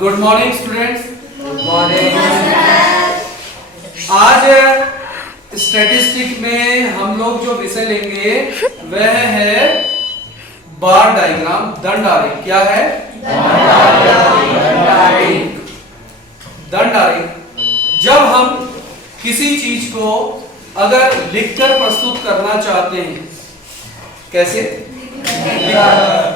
Good morning students. Good morning. आज statistic में हम लोग जो विषय लेंगे वह है बार डायग्राम, दंड आरेख। क्या है? दंड आरेख। जब हम किसी चीज को अगर लिखकर प्रस्तुत करना चाहते हैं, कैसे?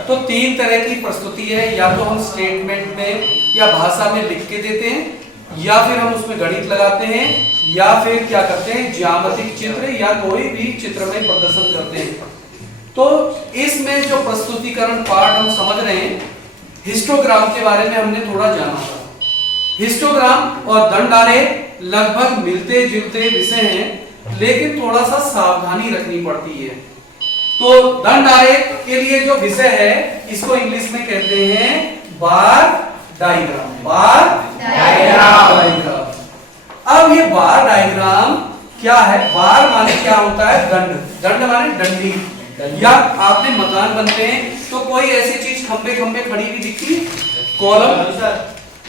तो तीन तरह की प्रस्तुति है। या तो हम स्टेटमेंट में या भाषा में लिख के देते हैं, या फिर हम उसमें गणित लगाते हैं, या फिर क्या करते हैं ज्यामितिक चित्र या कोई भी चित्र में प्रदर्शन करते हैं। तो इसमें जो प्रस्तुतिकरण पार्ट हम समझ रहे हैं, हिस्टोग्राम के बारे में हमने थोड़ा जाना था। हिस्टोग्राम और दंड आरेख लगभग मिलते जुलते विषय हैं, लेकिन थोड़ा सा सावधानी रखनी पड़ती है। तो दंड आरेख के लिए जो विषय है इसको इंग्लिश में कहते हैं बार डायग्राम। बार डायग्राम। अब ये बार डायग्राम क्या है? बार माने क्या होता है? दंड। दंड माने डंडी। या आपने मकान बनते हैं तो कोई ऐसी चीज खंबे खंबे खड़ी हुई दिखती, कॉलम,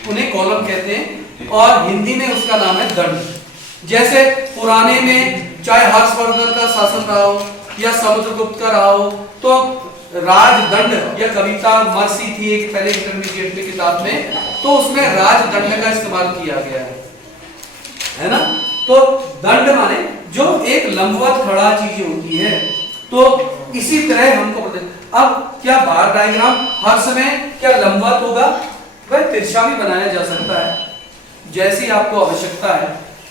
उन्हें कॉलम कहते हैं, और हिंदी में उसका नाम है दंड। जैसे पुराने में चाहे हर्षवर्धन का शासन रहा हो या समुद्रगुप्त का रहा हो, तो राजदंड या कविता मर्सी थी एक पहले इंटरमीडिएट में किताब में, तो उसमें राजदंड का इस्तेमाल किया गया है ना। तो दंड माने जो एक लंबवत खड़ा चीज होती है। तो इसी तरह हमको अब क्या बार डायग्राम हर समय क्या लंबवत होगा? वह तिरछा भी बनाया जा सकता है जैसी आपको आवश्यकता है।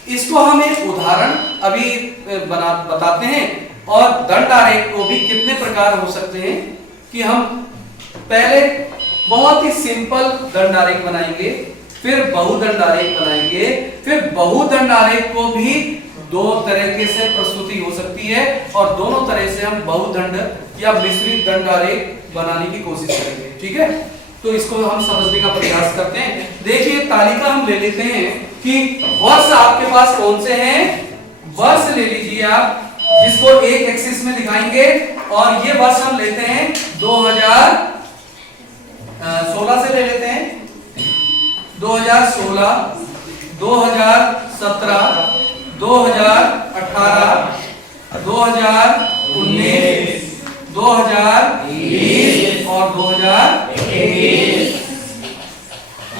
इसको हम एक उदाहरण अभी बताते हैं। और दंड आरेख को भी कितने प्रकार हो सकते हैं कि हम पहले बहुत ही सिंपल दंड आरेख बनाएंगे, फिर बहुदंड आरेख बनाएंगे, फिर बहुदंड आरेख को भी दो तरीके से प्रस्तुति हो सकती है, और दोनों तरह से हम बहुदंड या मिश्रित दंड आरेख बनाने की कोशिश करेंगे। ठीक है, तो इसको हम समझने का प्रयास करते हैं। देखिए तालिका हम ले लेते हैं कि वर्ष आपके पास कौन से हैं। वर्ष ले लीजिए आप, जिसको एक एक्सिस में दिखाएंगे, और ये वर्ष हम लेते हैं 2016 से ले लेते हैं। 2016, 2017, 2018, 2019, 2020 और 2021।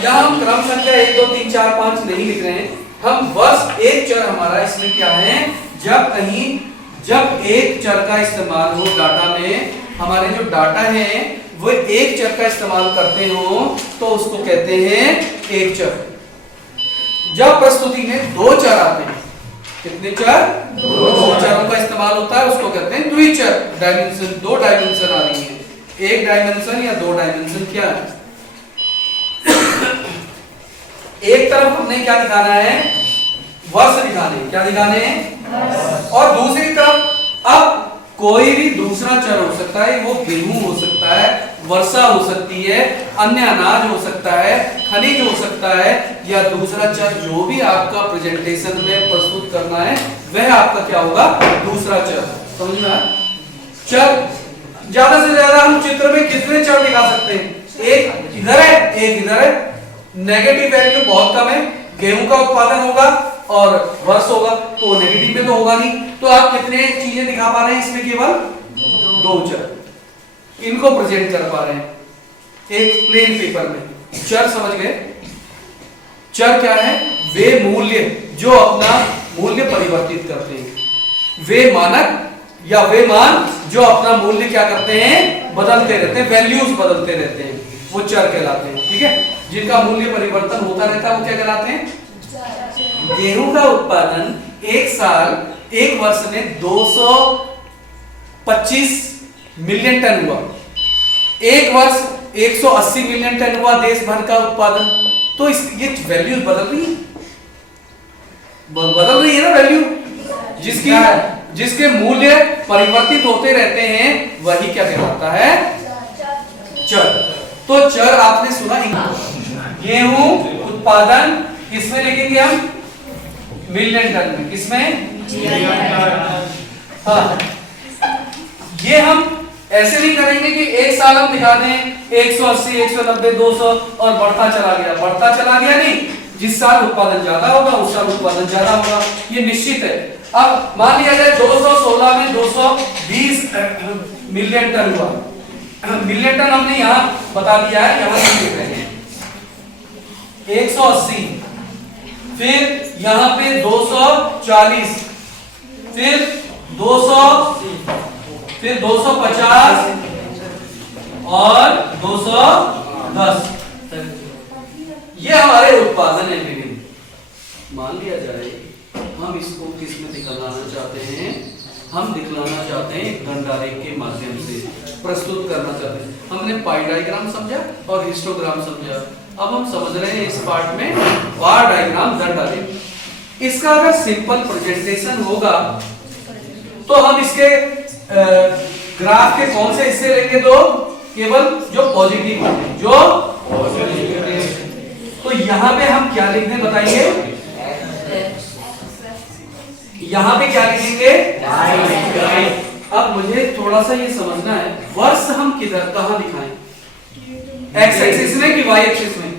यह हम क्रम संख्या 1 2 3 4 5 नहीं लिख रहे हैं, हम वर्ष एक चर हमारा इसमें क्या है, जब एक चर का इस्तेमाल हो डाटा में, हमारे जो डाटा है वो एक चर का इस्तेमाल करते हो तो उसको कहते हैं एक चर। जब प्रस्तुति में दो चर आते हैं, कितने चर? दो चरों का इस्तेमाल होता है, उसको कहते हैं द्विचर। डायमेंशन, दो डायमेंशन आ रही है, एक डायमेंशन या दो डायमेंशन। क्या है? एक तरफ हमने क्या दिखाना है? वर्ष दिखाने। क्या दिखाने हैं? और दूसरी तरफ अब कोई भी दूसरा चर हो सकता है, वो गेहूं हो सकता है, वर्षा हो सकती है, अन्य अनाज हो सकता है, खनिज हो सकता है, या दूसरा चर जो भी आपका प्रेजेंटेशन में प्रस्तुत करना है वह आपका क्या होगा? दूसरा चर। समझ में आया? चर ज्यादा से ज्यादा हम चित्र में कितने चर दिखा सकते हैं? एक इधर है, एक इधर है। नेगेटिव वैल्यू बहुत कम है। गेहूं का उत्पादन होगा और वर्ष होगा, तो नेगेटिव में तो होगा नहीं। तो आप कितने चीजें दिखा पा रहे हैं इसमें? केवल दो चर, इनको प्रेजेंट कर पा रहे हैं एक प्लेन पेपर में। चर समझ गए? चर क्या है? वे मूल्य जो अपना मूल्य परिवर्तित करते हैं। वे मानक या वे मान जो अपना मूल्य क्या करते हैं? बदलते रहते हैं, वैल्यूज बदलते रहते हैं, वो चर कहलाते हैं। ठीक है, जिनका मूल्य परिवर्तन होता रहता है वो क्या कहलाते हैं? गेहूं का उत्पादन एक साल, एक वर्ष में 225 मिलियन टन हुआ। एक वर्ष 180 मिलियन टन हुआ देश भर का उत्पादन। तो ये वैल्यू बदल रही है ना वैल्यू, जिसके मूल्य परिवर्तित होते रहते हैं वही क्या कहलाता है? चर। तो चर आपने सुना, गेहूं उत्पादन किसमें लिखेंगे हम? मिलियन टन में। किसमें? हाँ, ये हम ऐसे नहीं करेंगे कि एक साल हम दिखा दें 180, 190, 200 और बढ़ता चला गया नहीं। जिस साल उत्पादन ज्यादा होगा उस साल उत्पादन ज्यादा होगा, ये निश्चित है। अब मान लिया जाए 216 में 220 मिलियन टन हुआ। मिलियन टन हमने यहाँ बता दिया है, यहाँ नहीं लिख रहे हैं। 180, फिर यहाँ पे 240, फिर 200, फिर 250 और 210। ये हमारे उत्पादन है विभिन्न। मान लिया जाए हम इसको किस में दिखलाना चाहते हैं, हम दिखलाना चाहते हैं दंडारेख के माध्यम से प्रस्तुत करना चाहते हैं। हमने पाई डायग्राम समझा और हिस्टोग्राम समझा, अब हम समझ रहे हैं इस पार्ट में बार डायग्राम दंडारेख। इसका अगर सिंपल प्रेजेंटेशन होगा तो हम इसके ग्राफ के कौन से हिस्से लेंगे, तो केवल जो पॉजिटिव है, जो तो यहां पे हम क्या लिखने बताइए, यहां पे क्या लिखेंगे। अब मुझे थोड़ा सा ये समझना है, वर्ष हम किधर कहां दिखाएं, एक्स एक्सिस में कि वाई एक्सिस में।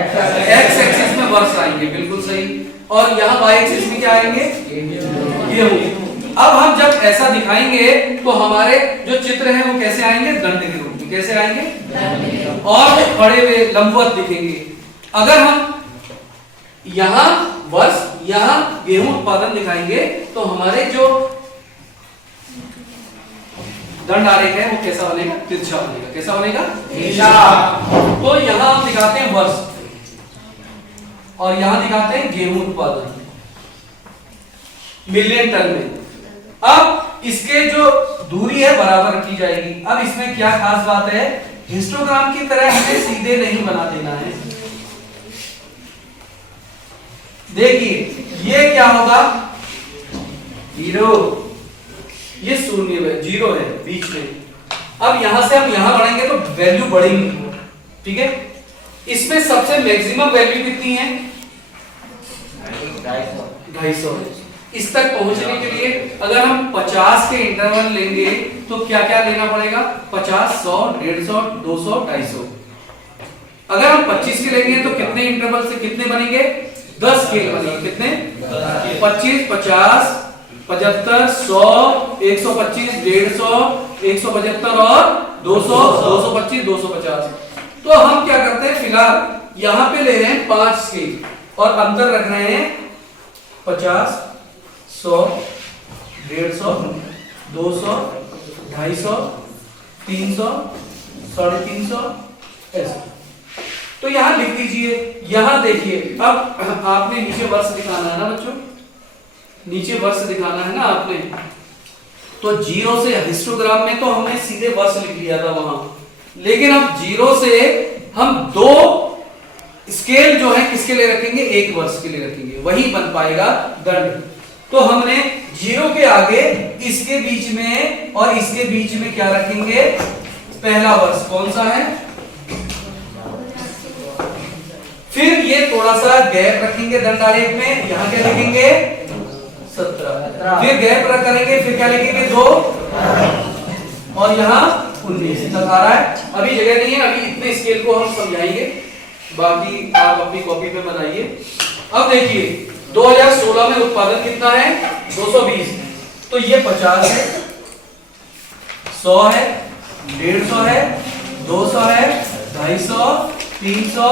एक्स एक्सिस में वर्ष आएंगे, बिल्कुल सही। और यहाँ वाई एक्सिस में क्या आएंगे, गेहूं। अब हम जब ऐसा दिखाएंगे तो हमारे जो चित्र हैं वो कैसे आएंगे, दंड के रूप में। कैसे आएंगे, और खड़े हुए लंबवत दिखेंगे। अगर हम यहां वर्ष, यहां गेहूं उत्पादन दिखाएंगे तो हमारे जो दंड आरेख है वो कैसा बनेगा, तिरछा बनेगा। कैसा बनेगा, तिरछा। तो यहां हम दिखाते हैं वर्ष और यहां दिखाते हैं गेहूं उत्पादन मिलियन टन में। अब इसके जो दूरी है बराबर रखी जाएगी। अब इसमें क्या खास बात है, हिस्टोग्राम की तरह हमें सीधे नहीं बना देना है। देखिए ये क्या होगा, 0, ये शून्य है, 0 है बीच में। अब यहां से हम यहां बढ़ेंगे तो वैल्यू बढ़ेगी, ठीक है। इसमें सबसे मैक्सिमम वैल्यू कितनी है, 250। इस तक पहुंचने के लिए अगर हम 50 के इंटरवल लेंगे तो क्या क्या लेना पड़ेगा, 50, 100, 150, 200, 250। अगर हम 25 के लेंगे तो कितने इंटरवल से कितने बनेंगे, 10 स्केल बनेंगे। कितने, 25, 50, 75, 100, 125, 150, 175 और 200, 225, 250। तो हम क्या करते हैं, फिलहाल यहां पे ले रहे हैं 5 स्केल और अंतर रख रहे हैं 50, 100, 150, 200, 250, 300, 350 ऐसे। तो यहां लिख दीजिए। यहां देखिए, अब आपने नीचे वर्ष दिखाना है ना बच्चों, नीचे वर्ष दिखाना है ना आपने। तो 0 से हिस्टोग्राम में तो हमने सीधे वर्ष लिख लिया था वहां, लेकिन अब 0 से हम 2 स्केल जो है किसके लिए रखेंगे, 1 वर्ष के लिए रखेंगे, वही बन पाएगा दंड। तो हमने 0 के आगे इसके बीच में और इसके बीच में क्या रखेंगे, पहला वर्ष कौन सा है। फिर ये थोड़ा सा गैप रखेंगे दंड आरेख में, यहां क्या लिखेंगे, 17। फिर गैप करेंगे, फिर क्या लिखेंगे, 2 और यहां 19 तक आ रहा है। अभी जगह नहीं है, अभी इतने स्केल को हम समझाएंगे, बाकी आप अपनी कॉपी पे बनाइए। अब देखिए 2016 में उत्पादन कितना है, 220। तो ये 50 है, 100 है, 150 है, 200 है, 250, 300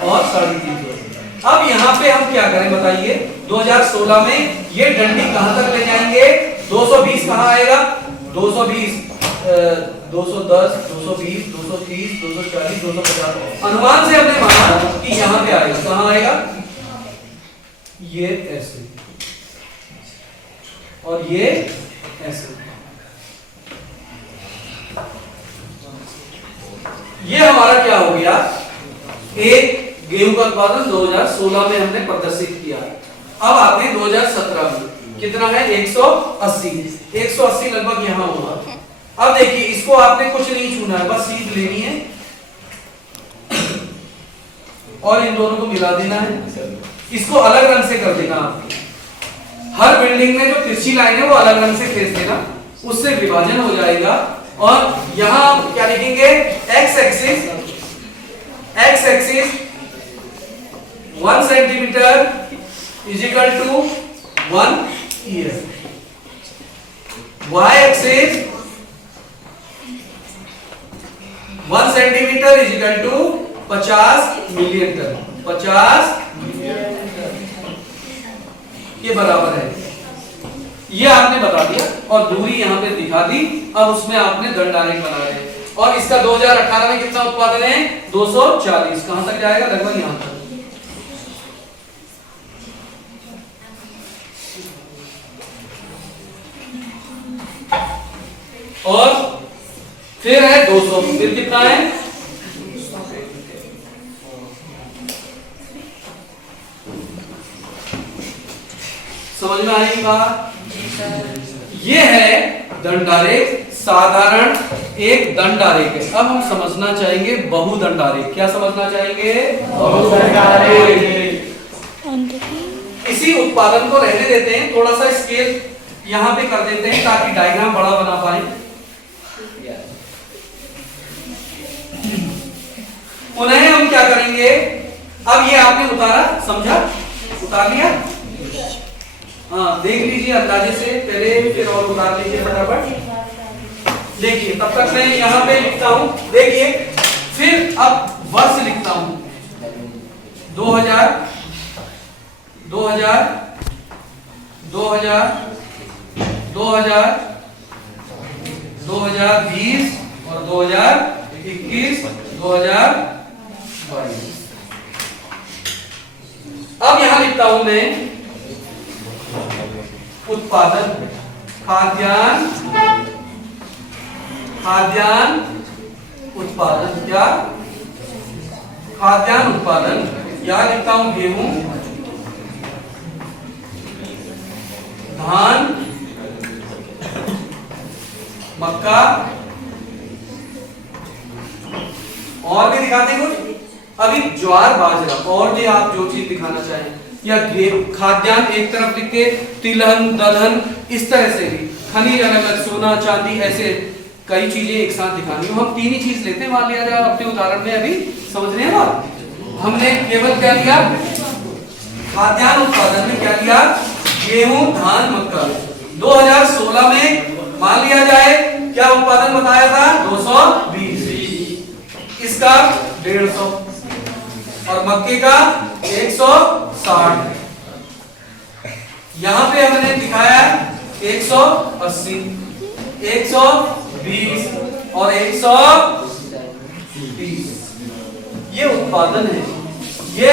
और 350। अब यहाँ पे हम क्या करें बताइए, 2016 में ये डंडी कहां तक ले जाएंगे, 220 कहां आएगा, 220, 210, 220, 230, 240, 250। अनुमान से हमने माना कि यहां पे आएगा। कहां आएगा, ये ऐसे और ये ऐसे। ये हमारा क्या हो गया, एक गेहूं का उत्पादन 2016 में हमने प्रदर्शित किया। अब आते हैं 2017 में, कितना है, 180। 180 लगभग यहां होगा। अब देखिए इसको आपने कुछ नहीं छूना है, बस सीध लेनी है और इन दोनों को मिला देना है। इसको अलग रंग से कर देना आप। हर बिल्डिंग में जो तिरछी लाइन है वो अलग रंग से खींच देना, उससे विभाजन हो जाएगा और यहां आप क्या लिखेंगे, x axis 1 centimetre is equal to 1 year, y axis 1 centimetre is equal to 50 million ton, 50 ये बराबर है, ये आपने बता दिया और दूरी यहां पे दिखा दी। अब उसमें आपने दंडारेख बना रहे हैं और इसका 2018 में कितना उत्पादन है, 240। कहां तक जाएगा, लगभग यहां तक। और फिर है 200, फिर कितना है, समझ में आएगी बात। ये है दंडारेख, साधारण एक दंडारेख है। अब हम समझना चाहेंगे बहुदंडारेख। क्या समझना चाहेंगे, बहुदंडारेख। इसी उत्पादन को रहने देते हैं, थोड़ा सा स्केल यहां पे कर देते हैं ताकि डायग्राम बड़ा बना पाए। पुनः हम क्या करेंगे, अब ये आपने उतारा, समझा, उतार लिया, हाँ देख लीजिए अंदाजे से पहले, फिर और उतार लीजिए फटाफट। देखिए तब तक मैं यहां पे लिखता हूं, देखिए फिर अब वर्ष लिखता हूं, 2000 2000 2000 2000 2020 और 2021 2022। अब यहां लिखता हूं मैं उत्पादन, खाद्यान्न उत्पादन, क्या खाद्यान्न उत्पादन, यहां लिखता हूं गेहूं, धान, मक्का, और भी दिखाते हैं कुछ, अभी ज्वार बाजरा, और भी आप जो चीज दिखाना चाहें, या खाद्यान्न एक तरफ लिख के, तिलहन दलहन, इस तरह से भी खनिज अलग अलग, सोना चांदी, ऐसे कई चीजें एक साथ दिखानी हो। हम तीन ही चीज लेते हैं, मान लिया जाए अपने उदाहरण में, अभी समझ रहे हैं बात। हमने केवल क्या लिया, खाद्यान्न उत्पादन में क्या लिया, गेहूं धान मक्का। 2016 में मान लिया जाए क्या उत्पादन बताया था, 220, इसका 150 और मक्के का 160। यहां पे हमने दिखाया 180, 120 और 130। ये उत्पादन है, ये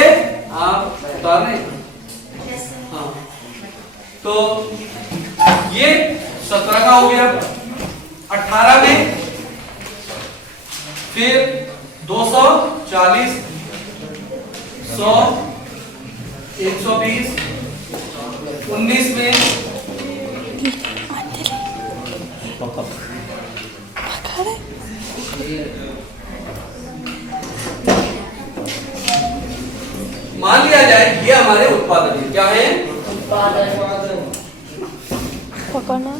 आप बता रहे हैं, हाँ। तो ये 17 का हो गया। 18 में फिर 240, 100, 120, 19 में मान लिया जाए ये हमारे उत्पादन है, क्या है, उत्पादन। पकड़ना,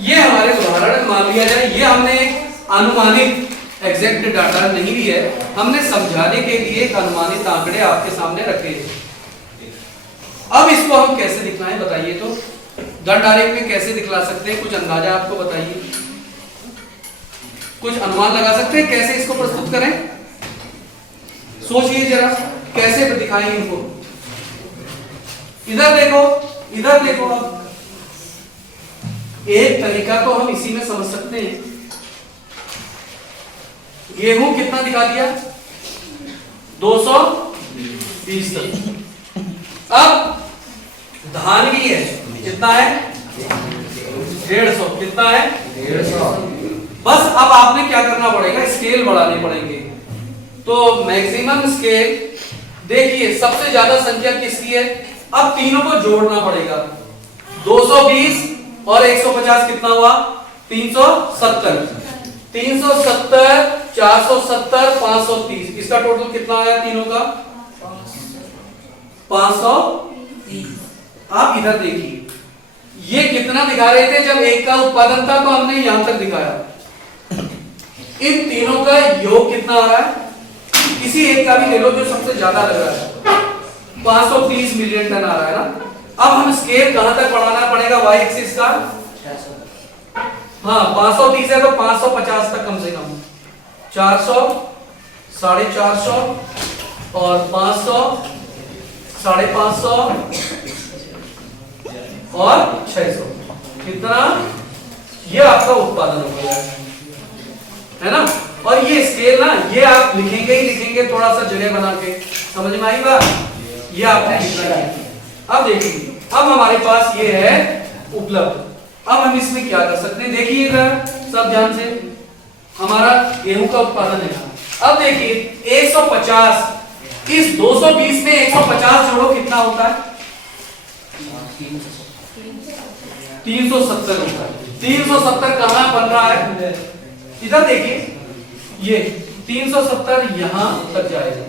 ये हमारे उदाहरण मान लिया जाए, ये हमने एक अनुमानित एग्जैक्ट डाटा नहीं लिया है, हमने समझाने के लिए एक अनुमानित आंकड़े आपके सामने रखे हैं। अब इसको हम कैसे दिखलाएं बताइए, तो दंडारेख में कैसे दिखला सकते हैं, कुछ अंदाजा आपको बताइए, कुछ अनुमान लगा सकते हैं कैसे इसको प्रस्तुत करें, सोचिए जरा कैसे दिखाएंगे इनको। इधर देखो, इधर देखो, अब एक तरीका तो हम इसी में समझ सकते हैं। गेहूं कितना दिखा दिया, 220 तक। अब धान भी है, कितना है, 150, कितना है, 150। बस अब आपने क्या करना पड़ेगा, स्केल बढ़ाने पड़ेंगे। तो मैक्सिमम स्केल देखिए, सबसे ज्यादा संख्या किसकी है, अब तीनों को जोड़ना पड़ेगा। 220 और 150 कितना हुआ? 370। 370, 470, 530, इसका टोटल कितना आया तीनों का? 530। आप इधर देखिए, ये कितना दिखा रहे थे जब एक का उत्पादन था, तो हमने यहां तक दिखाया। इन तीनों का योग कितना आ रहा है? किसी एक का भी ले लो जो सबसे ज्यादा लग रहा है, 530 मिलियन टन आ रहा है ना। अब हम स्केल कहां तक बढ़ाना पड़ेगा? वाई एक्सिस का, हाँ 530 है तो 550 तक कम से कम, 400, 450 और 500, 550 और 600, कितना? ये आपका उत्पादन हो गया है ना। और ये स्केल ना, ये आप लिखेंगे ही लिखेंगे थोड़ा सा जगह बना के, समझ में आई बात? ये आपने लिखना है। अब देखिए, अब हमारे पास ये है उपलब्ध। अब हम इसमें क्या कर सकते हैं? देखिए इधर सब ध्यान से, हमारा गेहूं का उत्पादन है। अब देखिए 150, इस 220 में 150 जोड़ो, कितना होता है? 370 होता है। 370 कहां बन रहा है? इधर देखिए, ये 370 यहां तक जाएगा।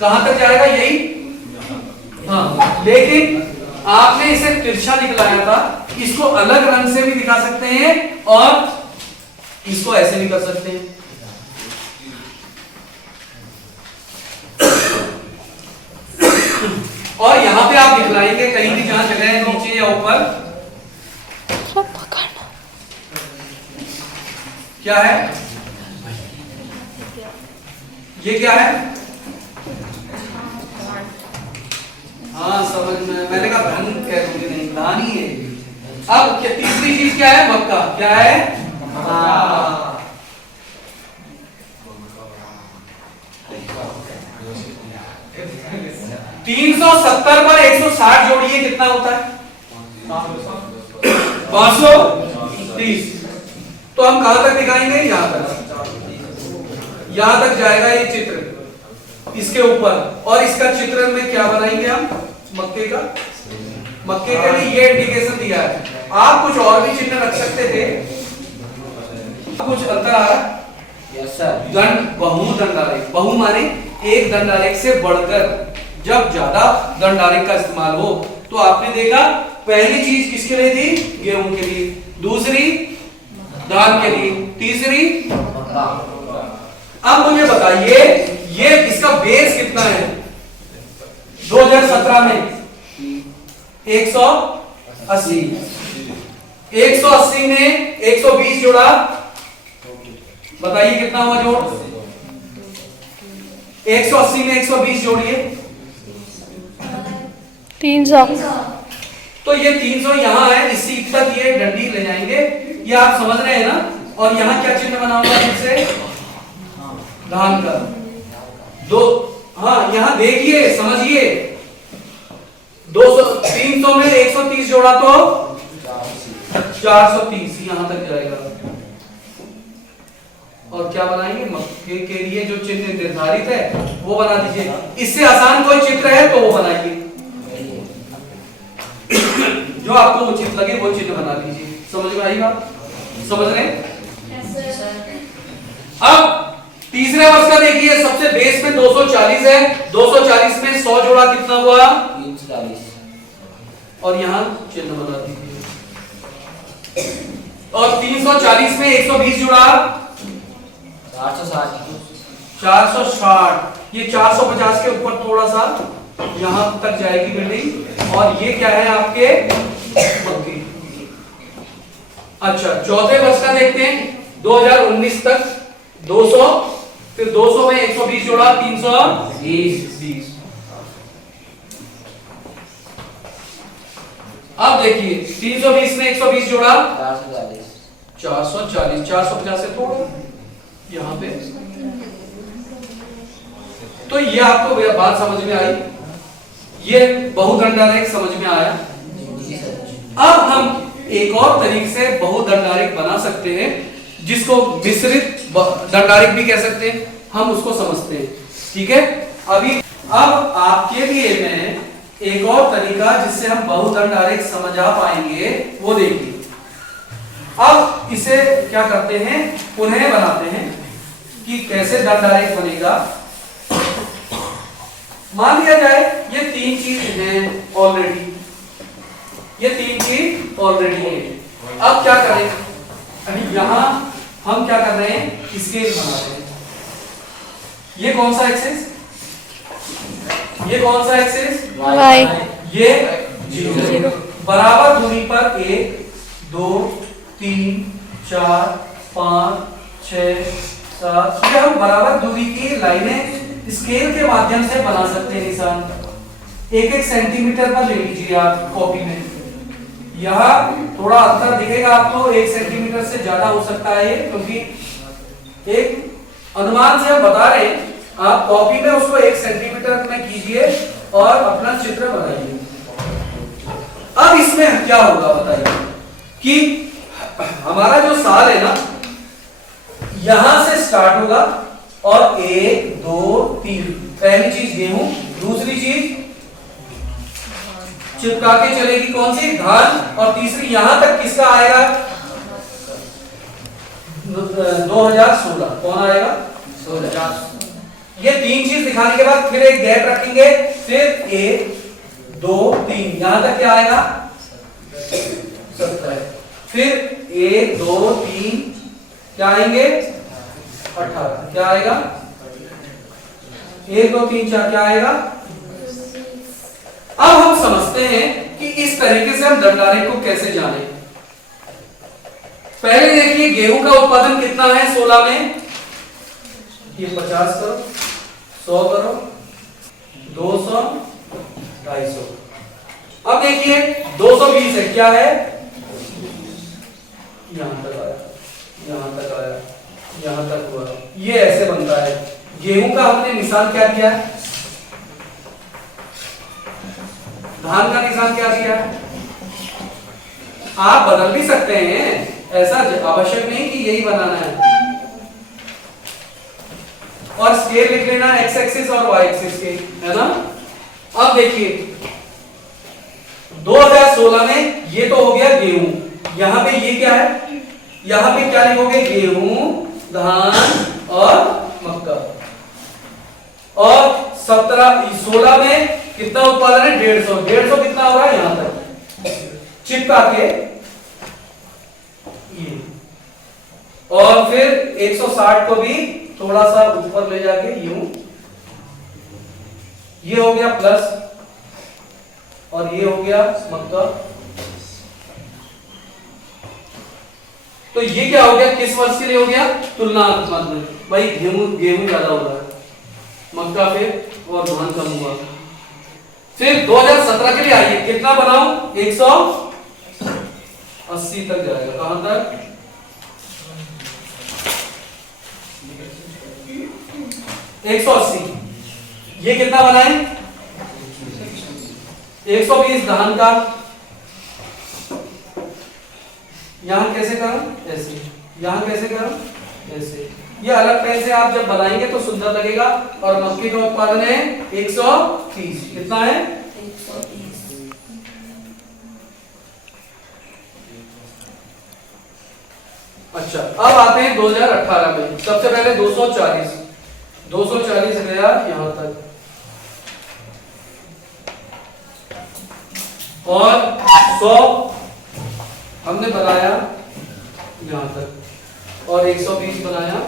कहां तक जाएगा? यही, हाँ। लेकिन आपने इसे तिरछा दिखलाया था, इसको अलग रंग से भी दिखा सकते हैं और इसको ऐसे भी कर सकते हैं। और यहां पे आप दिखलाएंगे कहीं भी जहां जगह है, नीचे या ऊपर। क्या है ये? क्या है? हाँ समझ में, मैंने कहा धन कह दूंगी, नहीं धान ही है। अब तीसरी चीज क्या है? मक्का। क्या है? 370 पर 160 जोड़िए, कितना होता है? 530। तो हम कहां तक दिखाएंगे? यहां तक, यहां तक जाएगा ये चित्र, इसके ऊपर। और इसका चित्र में क्या बनाएंगे हम? मक्के का। मक्के के लिए ये इंडिकेशन दिया है। आप कुछ और भी चिन्ह रख सकते थे। कुछ अंतर आ रहा है? Yes sir. दंड, बहु दंडारेख। बहु माने एक दंडारेख से बढ़कर जब ज्यादा दंडारेख का इस्तेमाल हो। तो आपने देखा पहली चीज किसके लिए थी? गेहूं के लिए, दूसरी धान के लिए, तीसरी। अब मुझे बताइए ये इसका बेस कितना है? 2017 में 180। 180 में 120 जोड़ा, बताइए कितना हुआ जोड़? 180 में 120 जोड़िए, 300। तो ये 300 यहां है, इस सीट तक ये डंडी ले जाएंगे। ये आप समझ रहे हैं ना। और यहां क्या चिन्ह बना हुआ है? इससे धान का दो, हाँ यहां देखिए समझिए, 200, 300 में 130 जोड़ा तो 430 यहां तक जाएगा। और क्या बनाएंगे? मक्के के लिए जो चिन्ह निर्धारित है वो बना दीजिए। इससे आसान कोई चित्र है तो वो बनाइए, जो आपको उचित लगे वो चिन्ह बना दीजिए। समझ में आई बात? समझ रहे हैं? अब तीसरे वर्ष का देखिए, सबसे बेस में 240 है। 240 में 100 जोड़ा, कितना हुआ? 340। और यहां चिन्ह बना दीजिए। और 340 में 120 जुड़ा, 460। ये 450 के ऊपर थोड़ा सा यहां तक जाएगी बिल्डिंग। और ये क्या है आपके? मक्के। अच्छा, चौथे वर्ष का देखते हैं, 2019 तक 200, फिर 200 में 120 जोड़ा, 320। अब देखिए 320 में 120 जोड़ा, 440। 450 से थोड़ा यहां पे। तो ये आपको बात समझ में आई? ये बहुदंडारेख समझ में आया? अब हम एक और तरीके से बहुदंडारेख बना सकते हैं, जिसको मिश्रित दंडारेख भी कह सकते हैं। हम उसको समझते हैं, ठीक है? अब आपके लिए मैं एक और तरीका जिससे हम बहुदंड आरेख समझा पाएंगे वो देखिए। अब इसे क्या करते हैं, पुनः बनाते हैं कि कैसे दंड आरेख बनेगा। मान लिया जाए ये तीन चीज हैं ऑलरेडी, ये तीन चीज ऑलरेडी है। अब क्या करें, अभी यहां हम क्या कर रहे हैं, स्केल बना रहे हैं। ये कौन सा एक्सिस, ये कौन सा एक्सिस, y, ये 0 बराबर दूरी पर 1 2 3 4 5 6 7 ये हम बराबर दूरी की लाइनें स्केल के माध्यम से बना सकते हैं निशान। एक एक सेंटीमीटर पर ले लीजिए आप कॉपी में। यहाँ थोड़ा अंतर दिखेगा आपको, 1 सेंटीमीटर से ज्यादा हो सकता है ये, क्योंकि एक अनुमान से हम बता रहे हैं। आप कॉपी में उसको 1 सेंटीमीटर में कीजिए और अपना चित्र बनाइए। अब इसमें क्या होगा बताइए कि हमारा जो साल है ना, यहां से स्टार्ट होगा और 1 2 3 पहली चीज गेहूं, दूसरी चीज चिपका के चलेगी कौन सी, धान, और तीसरी यहां तक किसका आएगा, 2016 कौन आएगा, 2000। ये तीन चीज दिखाने के बाद फिर एक गैप रखेंगे, फिर 1 2 3 यहां तक क्या आएगा 17, फिर 1 2 3 क्या आएंगे 18, क्या आएगा 1 2 3 4 क्या आएगा। अब हम समझते हैं कि इस तरीके से हम दंड आरेख को कैसे जाने। पहले देखिए गेहूं का उत्पादन कितना है 16 में, ये 50 करो, 100 करो, 200, 250। अब देखिए 220 है, क्या है, यहां तक आया, यहां तक आया, यहां तक हुआ, ये ऐसे बनता है। गेहूं का हमने निशान क्या दिया है, धान का निशान क्या दिया है। आप बदल भी सकते हैं, ऐसा आवश्यक नहीं कि यही बनाना है। और स्केल लिख लेना एक्स एक्सिस और वाई एक्सिस के, है ना। अब देखिए 2016 में ये तो हो गया गेहूं, यहां पे ये क्या है, यहां पे क्या लिखोगे, गेहूं, धान और मक्का। और 16 में कितना उत्पादन है, 150 कितना हो रहा है यहां तक चिपका के ये, और फिर 160 को भी थोड़ा सा ऊपर ले जाके यूं, ये हो गया प्लस और ये हो गया मक्का। तो ये क्या हो गया, किस वर्ष के लिए हो गया, तुलनात्मक में, भाई गेहूं ज्यादा हो रहा है, मक्का पे और धान कम हुआ। फिर 2017 के लिए आइए, कितना बनाऊं, 180 तक जाएगा, कहां तक, 180। ये कितना बनाए, 120 धान का। यहां कैसे करूं, ऐसे, यहां कैसे करूं, ऐसे। ये अलग पेन से आप जब बनाएंगे तो सुंदर लगेगा। और मक्के का उत्पादन है 130, कितना है 130। अच्छा, अब आते हैं 2018 में। सबसे पहले 240 गया यहां तक, और 100 हमने बनाया यहां तक, और 120 बनाया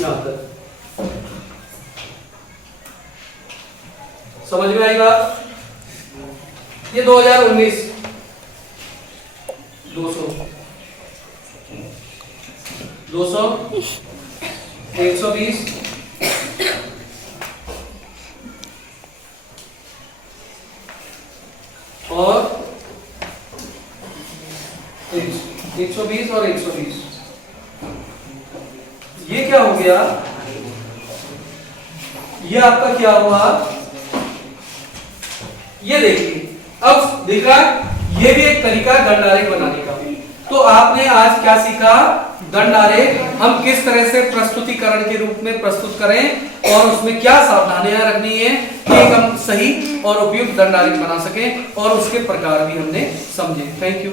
यहां तक। समझ में आएगा। ये 2019 200 120 और 120 और 120। ये क्या हो गया, ये आपका क्या हुआ, ये देखिए। अब देखा, ये भी एक तरीका है दंड आरेख बनाने का। तो आपने आज क्या सीखा? दंड आरेख हम किस तरह से प्रस्तुतिकरण के रूप में प्रस्तुत करें और उसमें क्या सावधानियां रखनी है कि हम सही और उपयुक्त दंड आरेख बना सकें, और उसके प्रकार भी हमने समझे। Thank you.